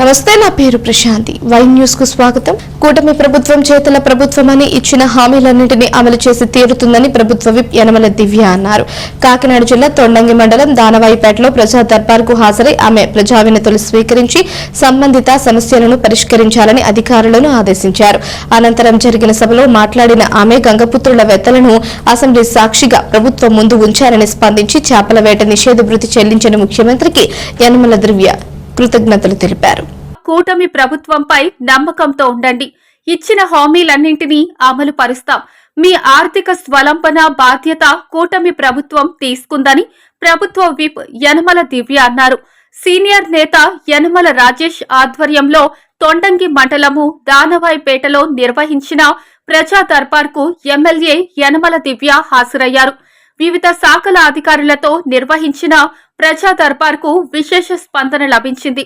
నమస్తే నా పేరు ప్రశాంతి. వై న్యూస్కు స్వాగతం. కూటమి ప్రభుత్వం చేతల ప్రభుత్వమని ఇచ్చిన హామీలన్నింటినీ అమలు చేసి తీరుతుందని ప్రభుత్వ విప్ యనమల దివ్య అన్నారు. కాకినాడ జిల్లా తొండంగి మండలం దానవాయిపేటలో ప్రజా దర్బార్కు హాజరై ఆమె ప్రజావినతులు స్వీకరించి సంబంధిత సమస్యలను పరిష్కరించాలని అధికారులను ఆదేశించారు. అనంతరం జరిగిన సభలో మాట్లాడిన ఆమె గంగపుత్రుల వెత్తలను అసెంబ్లీ సాక్షిగా ప్రభుత్వం ముందు ఉంచారని స్పందించి చేపల వేట నిషేధ భృతి చెల్లించిన ముఖ్యమంత్రికి యనమల దివ్య కృతజ్ఞతలు తెలిపారు. కూటమి ప్రభుత్వంపై నమ్మకంతో ఉండండి. ఇచ్చిన హామీలన్నింటినీ అమలు పరుస్తాం. మీ ఆర్థిక స్వలంబన బాధ్యత కూటమి ప్రభుత్వం తీసుకుందని ప్రభుత్వ విప్ యనమల దివ్య అన్నారు. సీనియర్ నేత యనమల రాజేష్ ఆధ్వర్యంలో తొండంగి మండలము దానవాయిపేటలో నిర్వహించిన ప్రజా దర్బార్కు ఎమ్మెల్యే యనమల దివ్య హాజరయ్యారు. వివిధ శాఖల అధికారులతో నిర్వహించిన ప్రజా దర్బార్కు విశేష స్పందన లభించింది.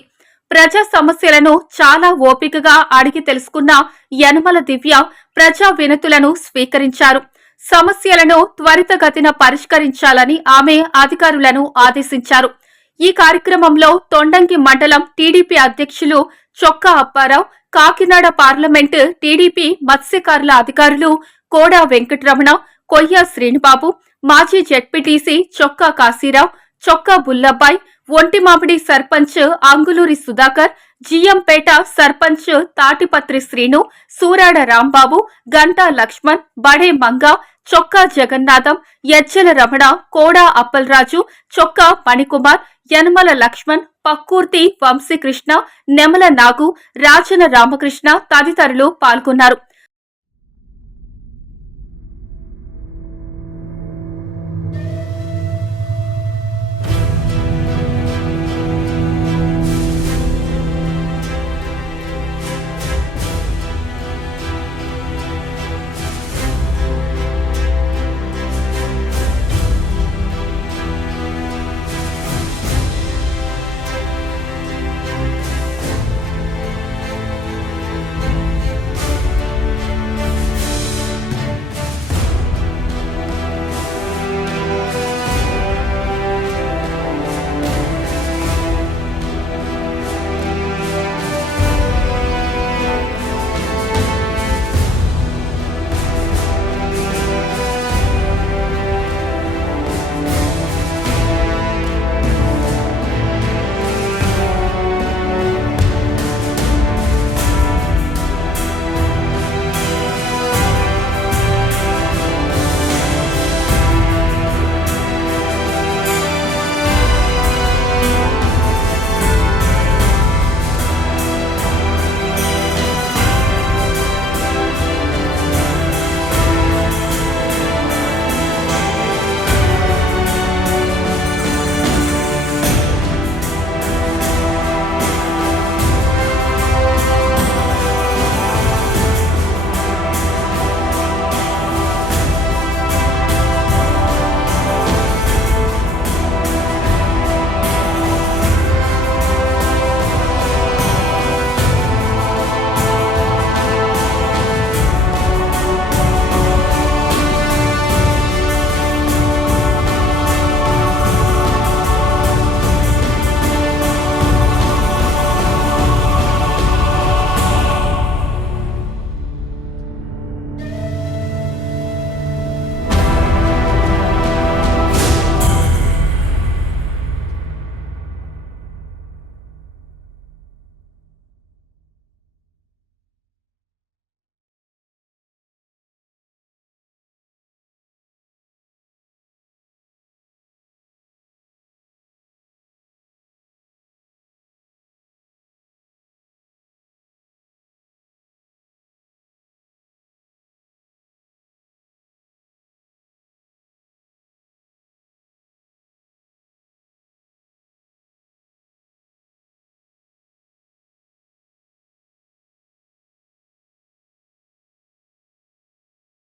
ప్రజా సమస్యలను చాలా ఓపికగా అడిగి తెలుసుకున్న యనమల దివ్య ప్రజా వినతులను స్వీకరించారు. సమస్యలను త్వరితగతిన పరిష్కరించాలని ఆమె అధికారులను ఆదేశించారు. ఈ కార్యక్రమంలో తొండంగి మండలం టీడీపీ అధ్యక్షులు చొక్కా అప్పారావు కాకినాడ పార్లమెంటు టీడీపీ మత్స్యకారుల అధికారులు కోడా వెంకటరమణ కొయ్య శ్రీనిబాబు మాజీ జెడ్పీటీసీ చొక్కా కాశీరావు చొక్కా బుల్లబ్బాయ్ ఒంటిమామిడి సర్పంచ్ అంగులూరి సుధాకర్ జిఎంపేట సర్పంచ్ తాటిపత్రి శ్రీను సూరాడ రాంబాబు గంటా లక్ష్మణ్ బడే మంగ చొక్కా జగన్నాథం యజ్జల రమణ కోడా అప్పలరాజు చొక్కా మణికుమార్ యనమల లక్ష్మణ్ పక్కూర్తి వంశీకృష్ణ నెమల నాగు రాజన రామకృష్ణ తదితరులు పాల్గొన్నారు.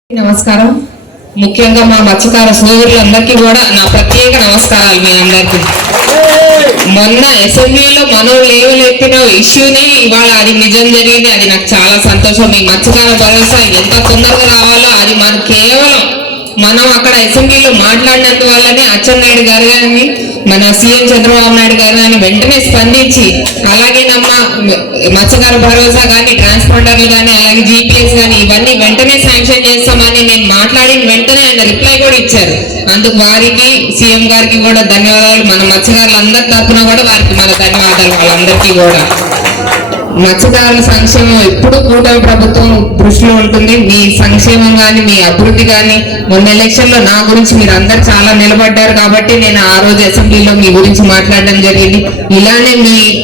నమస్కారం. ముఖ్యంగా మా మత్స్యకార సోదరులందరికీ కూడా నా ప్రత్యేక నమస్కారాలు మీ అందరికీ. మొన్న అసెంబ్లీలో మనం లేవలెత్తిన ఇష్యూనే ఇవాళ అది నిజం జరిగింది. అది నాకు చాలా సంతోషం. మీ మత్స్యకార భరోసా ఎంత తొందరగా రావాలో అది మన కేవలం మనం అక్కడ అసెంబ్లీలో మాట్లాడినందు వల్లనే అచ్చెన్నాయుడు గారు కానీ మన సీఎం చంద్రబాబు నాయుడు గారు దాన్ని వెంటనే స్పందించి అలాగే నమ్మ మత్స్యకార భరోసా కానీ ట్రాన్స్పోర్టర్లు కానీ అలాగే జీపీఎస్ కానీ ఇవన్నీ వెంటనే శాంక్షన్ చేస్తామని నేను మాట్లాడిన వెంటనే ఆయన రిప్లై కూడా ఇచ్చారు. అందుకు వారికి సీఎం గారికి కూడా ధన్యవాదాలు. మన మత్స్యకారులందరి తరఫున కూడా వారికి మన ధన్యవాదాలు వాళ్ళందరికీ కూడా. మత్స్యకారుల సంక్షేమం ఎప్పుడు కూటమి ప్రభుత్వం దృష్టిలో ఉంటుంది. మీ సంక్షేమం కానీ మీ అభివృద్ధి కానీ మొన్న ఎలక్షన్లో నా గురించి మీరు అందరు చాలా నిలబడ్డారు కాబట్టి నేను ఆ రోజు అసెంబ్లీలో మీ గురించి మాట్లాడడం జరిగింది. ఇలానే మీ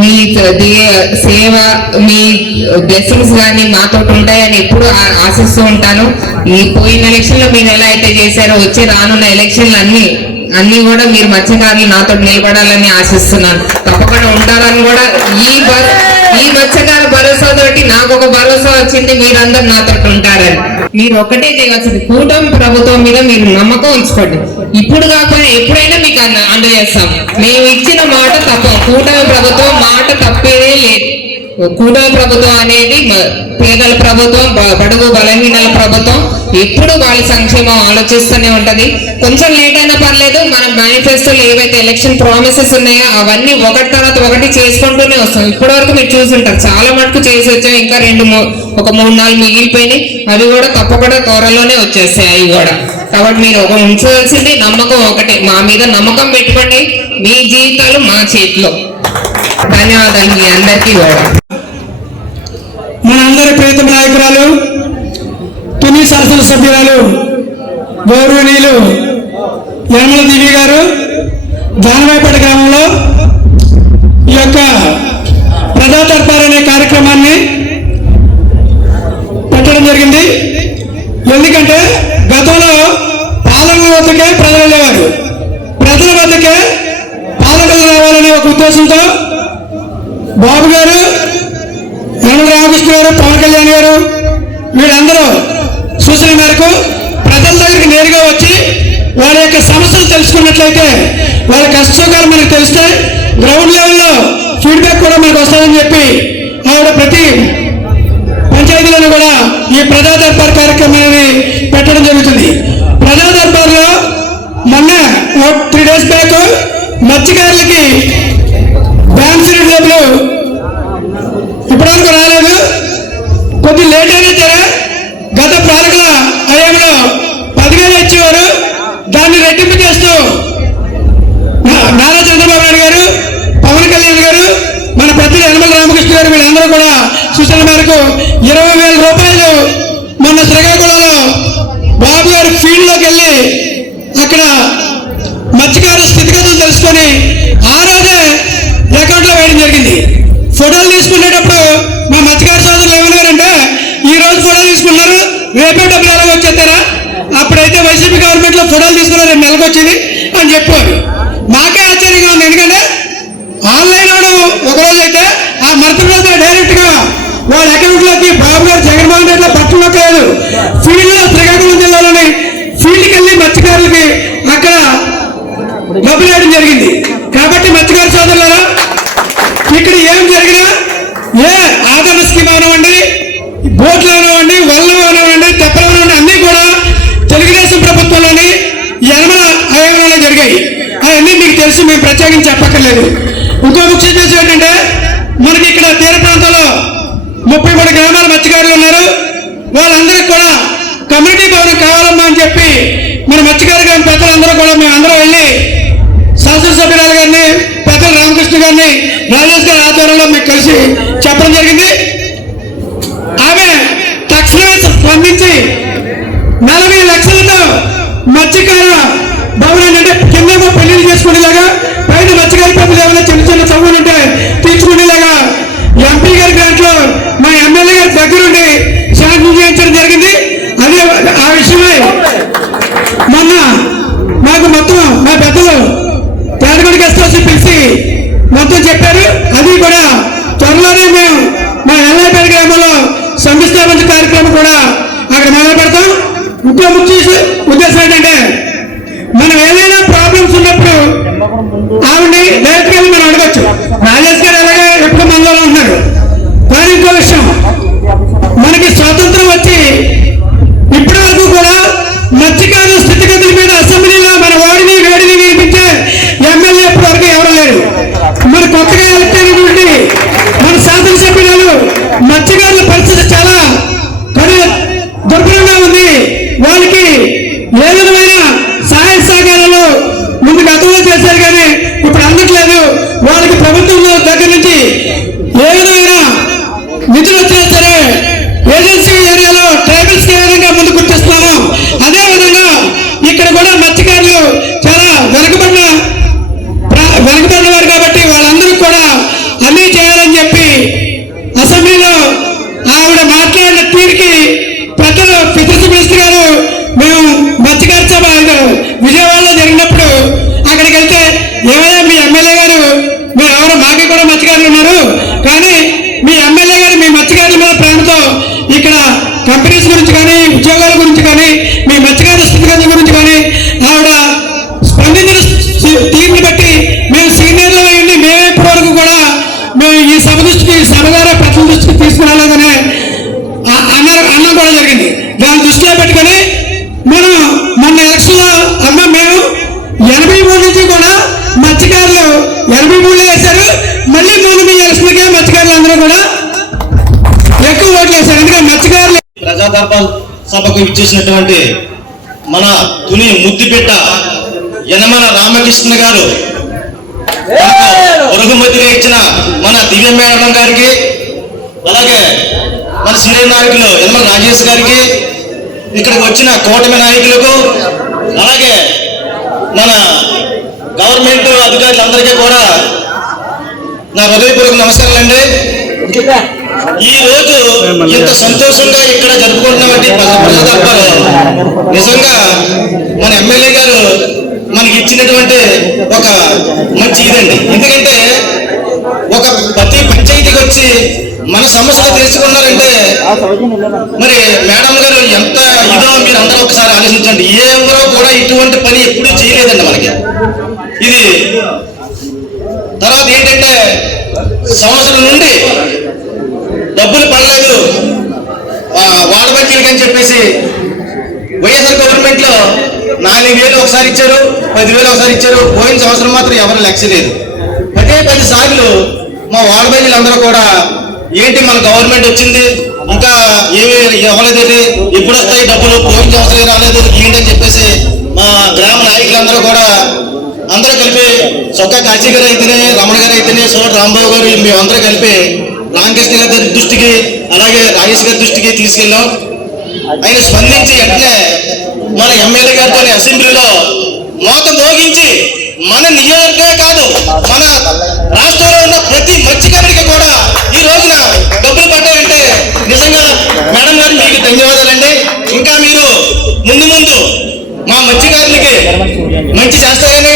మీ దే- సేవ మీ బ్లెస్సింగ్స్ కానీ మాతో ఉంటాయని ఎప్పుడు ఆశిస్తూ ఉంటాను. ఈ పోయిన ఎలక్షన్లో మీరు ఎలా అయితే చేశారో వచ్చే రానున్న ఎలక్షన్లు అన్ని అన్ని కూడా మీరు మత్స్యకారులు నాతో నిలబడాలని ఆశిస్తున్నాను. తప్పకుండా ఉంటారని కూడా ఈ వచ్చింది మీరందరూ నాతో ఉంటారని. మీరు ఒకటే చేయవలసింది కూటమి ప్రభుత్వం మీద మీరు నమ్మకం ఉంచుకోండి. ఇప్పుడు కాకుండా ఎప్పుడైనా మీకు అందజేస్తాం మేము ఇచ్చిన మాట తప్ప కూటమి ప్రభుత్వం మాట తప్పేదే లేదు. కూడా ప్రభుత్వం అనేది పేదల ప్రభుత్వం బడుగు బలహీనల ప్రభుత్వం. ఎప్పుడు వాళ్ళ సంక్షేమం ఆలోచిస్తూనే ఉంటది. కొంచెం లేట్ అయినా పర్లేదు మన మేనిఫెస్టోలో ఏవైతే ఎలక్షన్ ప్రామిసెస్ ఉన్నాయో అవన్నీ ఒకటి తర్వాత ఒకటి చేసుకుంటూనే వస్తాం. ఇప్పటి వరకు మీరు చూసుంటారు. చాలా మటుకు చేసి వచ్చాం. ఇంకా రెండు మూ- ఒక మూడు నాలుగు మిగిలిపోయినాయి. అవి కూడా తప్పకుండా త్వరలోనే వచ్చేస్తాయి అవి కూడా. కాబట్టి మీరు ఒక ఉంచవలసింది నమ్మకం ఒకటే. మా మీద నమ్మకం పెట్టుకోండి. మీ జీవితాలు మా చేతిలో. ధన్యవాదాలు మీ అందరికీ కూడా. మనందరి ప్రీతం నాయకురాలు తుని శాసనసభ్యురాలు గౌరవనీయులు యనమల దివి గారు జానవాయిపేట గ్రామంలో ఈ యొక్క ప్రజాతర్ప దర్బార్ అనే కార్యక్రమాన్ని పెట్టడం జరిగింది ఎందుకంటే గతంలో పాలకుల వద్దకే ప్రజలు వెళ్ళేవారు ప్రజల వద్దకే పాలకులు రావాలనే ఒక ఉద్దేశంతో బాబు గారు యనమల రామకృష్ణ గారు పవన్ కళ్యాణ్ గారు వీళ్ళందరూ సూచన మేరకు ప్రజల దగ్గరికి నేరుగా వచ్చి వారి యొక్క సమస్యలు తెలుసుకున్నట్లయితే వారి మనకు తెలిస్తే గ్రౌండ్ లెవెల్లో ఫీడ్బ్యాక్ కూడా మనకు వస్తుందని చెప్పి ఆవిడ ప్రతి పంచాయతీలను కూడా ఈ ప్రజా దర్బార్ కార్యక్రమాన్ని పెట్టడం జరుగుతుంది. ప్రజా దర్బార్లో మొన్న త్రీ డేస్ బ్యాక్ మత్స్యకారులకి బ్యాంక్ డబ్బులు ఇప్పటివరకు రాలేదు. కొద్ది లేట్ అయినా సరే గత పాలకుల హయాంలో పదివేలు ఇచ్చేవారు దాన్ని రెట్టింపు చేస్తూ నా- నారా చంద్రబాబు నాయుడు గారు పవన్ కళ్యాణ్ గారు మన పెద్దలు యనమల రామకృష్ణ గారు వీళ్ళందరూ కూడా సూచన మేరకు ఇరవై వేల రూపాయలు మొన్న శ్రీకాకుళంలో బాబు గారు ఫీల్డ్లోకి వెళ్ళి అక్కడ మత్స్యకారు స్థితిగతులు తెలుసుకొని ఆ రోజే అకౌంట్లో వేయడం జరిగింది. ఫోటోలు తీసుకునేటప్పుడు మా మత్స్యకారు సోదరులు ఏమన్నారంటే ఈ రోజు ఫోటోలు తీసుకున్నారు రేపే డబ్బులు ఎలా వచ్చేస్తారా? అప్పుడైతే వైసీపీ గవర్నమెంట్లో ఫోటోలు తీసుకున్నారు రేపు నెలకు వచ్చింది అని చెప్పారు. మాకే ఆశ్చర్యంగా ఉంది. ఎందుకంటే ఆన్లైన్లో ఒక రోజు అయితే ఆ మరుసటి రోజు డైరెక్ట్గా వాళ్ళ అకౌంట్లోకి బాబు గారు జగన్మోహన్ రెడ్డి పట్టణంలోకి లేదు. ఫీల్డ్లో శ్రీకాకుళం జిల్లాలోని ఫీల్డ్కి వెళ్ళి మత్స్యకారులకి అక్కడ డబ్బులు వేయడం జరిగింది. కాబట్టి మత్స్యకారు సోదరులారా ఇక్కడ ఏం జరిగినా ఏ ఆదరణ స్కీమ్ అవనివ్వండి బోట్లు అవనివ్వండి వల్లం అవనివ్వండి తెప్పలు అవనివ్వండి అన్నీ కూడా తెలుగుదేశం ప్రభుత్వంలోని యనమల హయాంలోనే జరిగాయి. అవన్నీ మీకు తెలుసు మేము ప్రత్యేకించి చెప్పక్కర్లేదు. ఇంకో ముఖ్య చేసి ఏంటంటే మనకి ఇక్కడ తీర ప్రాంతంలో ముప్పై మూడు గ్రామాల మత్స్యకారులు ఉన్నారు. వాళ్ళందరికీ కూడా కమ్యూనిటీ భవనం కావాలమ్మా అని చెప్పి మన మత్స్యకారు గారి పెద్దలందరూ కూడా మేము అందరూ వెళ్ళి శాసనసభ్యురాలు గారిని పెద్దలు రామకృష్ణ గారిని రాజేష్ గారి ఆధ్వర్యంలో మీకు కలిసి చెప్పడం జరిగింది. ఆమె తక్షణమే స్పందించి నలభై లక్షలతో మత్స్యకార భవనాన్ని అంటే కిందేమో పెళ్ళి చేసుకునేలాగా పైన మత్స్యకారి పెద్దలు ఏమైనా చిన్న చిన్న చదువులు ఉంటే తీర్చుకునేలాగా ఎంపీ గారి గ్రాంట్లో మా ఎమ్మెల్యే గారి దగ్గరుండి శాంక్షన్ చేయించడం జరిగింది. అదే ఆ విషయమై మొన్న మాకు మొత్తం మా పెద్దలు తేడగడి గెస్ట్ హౌస్ పిలిచి మొత్తం చెప్పారు. అది కూడా త్వరలోనే మేము మా ఎల్ఐపేట గ్రామంలో సంస్థాపన కార్యక్రమం కూడా అక్కడ మొదలు పెడతాం. ఇంకో ముఖ్య ఉద్దేశం ఏంటంటే మనం ఏదైనా ప్రాబ్లమ్స్ ఉన్నప్పుడు ఆవిడని డైరెక్ట్గా మనం అడగచ్చు. రాజేష్ గారు ఎలాగే ఎప్పుడు మనలో ఉన్నారు కానీ ఇంకో విషయం గారు ఉన్నారు ఇచ్చేసినటువంటి మన తుని ముద్దుబిడ్డ యనమల రామకృష్ణ గారు. పొరుగుమతిగా ఇచ్చిన మన దివ్య మేడం గారికి అలాగే మన సీనియర్ నాయకులు యనమల రాజేష్ గారికి ఇక్కడికి వచ్చిన కూటమి నాయకులకు అలాగే మన గవర్నమెంట్ అధికారులందరికీ కూడా నా హృదయపూర్వక నమస్కారాలండి. ఈ రోజు ఇంత సంతోషంగా ఇక్కడ జరుపుకుంటున్నామంటే ప్రజల నిజంగా మన ఎమ్మెల్యే గారు మనకి ఇచ్చినటువంటి ఒక మంచి ఇదండి ఎందుకంటే ఒక ప్రతి పంచాయతీకి వచ్చి మన సమస్యలు తెలుసుకున్నారంటే మరి మేడం గారు ఎంత ఇదో మీరు అందరూ ఒకసారి ఆలోచించండి. ఏ ఎవరో కూడా ఇటువంటి పని ఎప్పుడూ చేయలేదండి మనకి. ఇది తర్వాత ఏంటంటే సంవత్సరం నుండి డబ్బులు పడలేదు. వాళ్ళ బడ్జెట్కి అని చెప్పేసి వైఎస్ఆర్ గవర్నమెంట్లో నాలుగు వేలు ఒకసారి ఇచ్చారు పదివేలు ఒకసారి ఇచ్చారు. పోయిన సంవత్సరం మాత్రం ఎవరు లెక్కలేదు. పదే పది సార్లు మా వార్డు బడ్జెట్లు అందరూ కూడా ఏంటి మన గవర్నమెంట్ వచ్చింది? ఇంకా ఏమి ఇవ్వలేదండి ఎప్పుడు వస్తాయి డబ్బులు? పోయిన సంవత్సరం రాలేదు. ఏంటని చెప్పేసి మా గ్రామ నాయకులందరూ కూడా అందరూ కలిపి చొక్కా కాశీ గారు అయితేనే రమణ గారు అయితేనే సోట రాంబాబు గారు మేమందరూ కలిపి రామకృష్ణ గారి దృష్టికి అలాగే రాజేష్ గారి దృష్టికి తీసుకెళ్ళాం. ఆయన స్పందించి వెంటనే మన ఎమ్మెల్యే గారితో అసెంబ్లీలో మోత మోగించి మన నియోజకమే కాదు మన రాష్ట్రంలో ఉన్న ప్రతి మత్స్యకారుడికి కూడా ఈ రోజున డబ్బులు పట్టాలంటే నిజంగా మేడం గారు మీకు ధన్యవాదాలండి. ఇంకా మీరు ముందు ముందు మా మత్స్యకారులకి మంచి చేస్తారని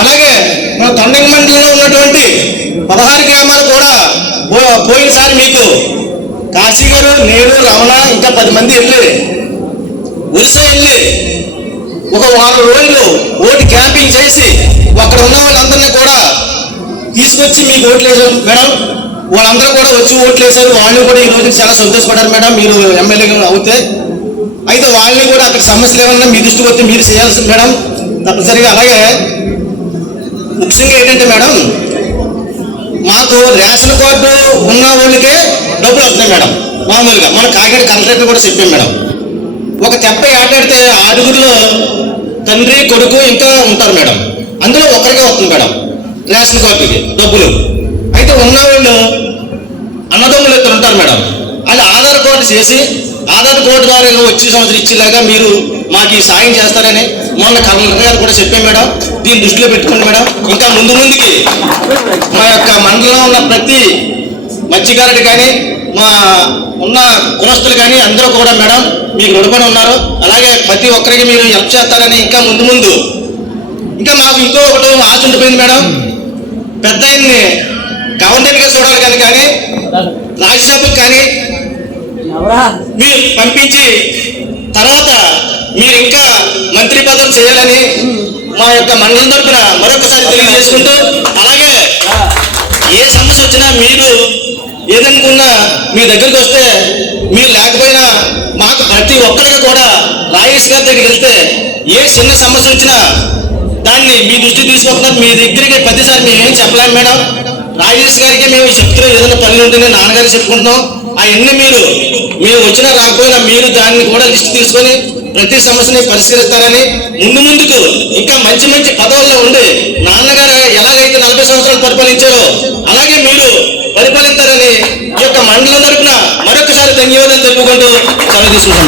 అలాగే మన తొండంగి మండలంలో ఉన్నటువంటి పదహారు గ్రామాలు కూడా పో- పోయినసారి మీకు కాశీ గారు నేను రమణ ఇంకా పది మంది వెళ్ళి ఉరిస వెళ్ళి ఒక వారం రోజులు ఓటు క్యాంపింగ్ చేసి అక్కడ ఉన్న వాళ్ళందరినీ కూడా తీసుకొచ్చి మీకు ఓట్లు వేసారు మేడం వాళ్ళందరూ కూడా వచ్చి ఓట్లు వేశారు. వాళ్ళు కూడా ఈ రోజు చాలా సంతోషపడ్డారు మేడం. మీరు ఎమ్మెల్యేగా అవుతే అయితే వాళ్ళని కూడా అక్కడ సమస్యలు ఏమన్నా మీ దృష్టికి వస్తే మీరు చేయాల్సింది మేడం తప్పనిసరిగా అలాగే ముఖ్యంగా ఏంటంటే మేడం మాకు రేషన్ కార్డు ఉన్న వాళ్ళకే డబ్బులు వస్తున్నాయి మేడం. మామూలుగా మన కాకినాడ కలెక్టర్ కూడా చెప్పాం మేడం. ఒక తెప్ప ఆటాడితే ఆరుగురిలో తండ్రి కొడుకు ఇంకా ఉంటారు మేడం. అందులో ఒకరికే వస్తుంది మేడం రేషన్ కార్డుకి డబ్బులు. అయితే ఉన్నవాళ్ళు అన్నదమ్ములు ఇద్దరు ఉంటారు మేడం. వాళ్ళు ఆధార్ కార్డు చేసి ఆధార్ కార్డు ద్వారా వచ్చే సంవత్సరం ఇచ్చేలాగా మీరు మాకు ఈ సాయం చేస్తారని మొన్న కలెక్టర్ గారు కూడా చెప్పాం మేడం. దీన్ని దృష్టిలో పెట్టుకోండి మేడం. ఇంకా ముందు ముందుకి మా యొక్క మండలంలో ఉన్న ప్రతి మత్స్యకారుడు కానీ మా ఉన్న కులస్తులు కానీ అందరూ కూడా మేడం మీకు రుణపడి ఉన్నారు. అలాగే ప్రతి ఒక్కరికి మీరు హెల్ప్ చేస్తారని ఇంకా ముందు ముందు. ఇంకా మాకు ఇంకో ఒకటి ఆశ ఉండిపోయింది మేడం. పెద్ద ఆయన్ని గవర్నమెంట్గా చూడాలి కానీ కానీ రాజ్యసభకు కానీ మీరు పంపించి తర్వాత మీరు ఇంకా మంత్రి పదం చేయాలని మా యొక్క మండలం తరపున మరొకసారి తెలియజేసుకుంటూ అలాగే ఏ సమస్య వచ్చినా మీరు ఏదనుకున్నా మీ దగ్గరికి వస్తే మీరు లేకపోయినా మాకు ప్రతి ఒక్కరికి కూడా రాజేష్ గారి దగ్గరికి వెళ్తే ఏ చిన్న సమస్య వచ్చినా దాన్ని మీ దృష్టి తీసుకోకుండా మీ దగ్గరికి ప్రతిసారి మేము ఏం చెప్పలేము మేడం. రాజేష్ గారికి మేము చెప్తున్నాం ఏదైనా పనులు ఉంటేనే నాన్నగారికి చెప్పుకుంటున్నాం. అవన్నీ మీరు మేము వచ్చినా రాకపోయినా మీరు దాన్ని కూడా లిస్ట్ తీసుకొని ప్రతి సమస్యని పరిష్కరిస్తారని ముందు ముందుకు ఇంకా మంచి మంచి పదవుల్లో ఉండి నాన్నగారు ఎలాగైతే నలభై సంవత్సరాలు పరిపాలించారో అలాగే మీరు పరిపాలిస్తారని ఈ యొక్క మండలం తరపున మరొకసారి ధన్యవాదాలు తెలుపుకుంటూ సెలవు తీసుకుంటున్నాం.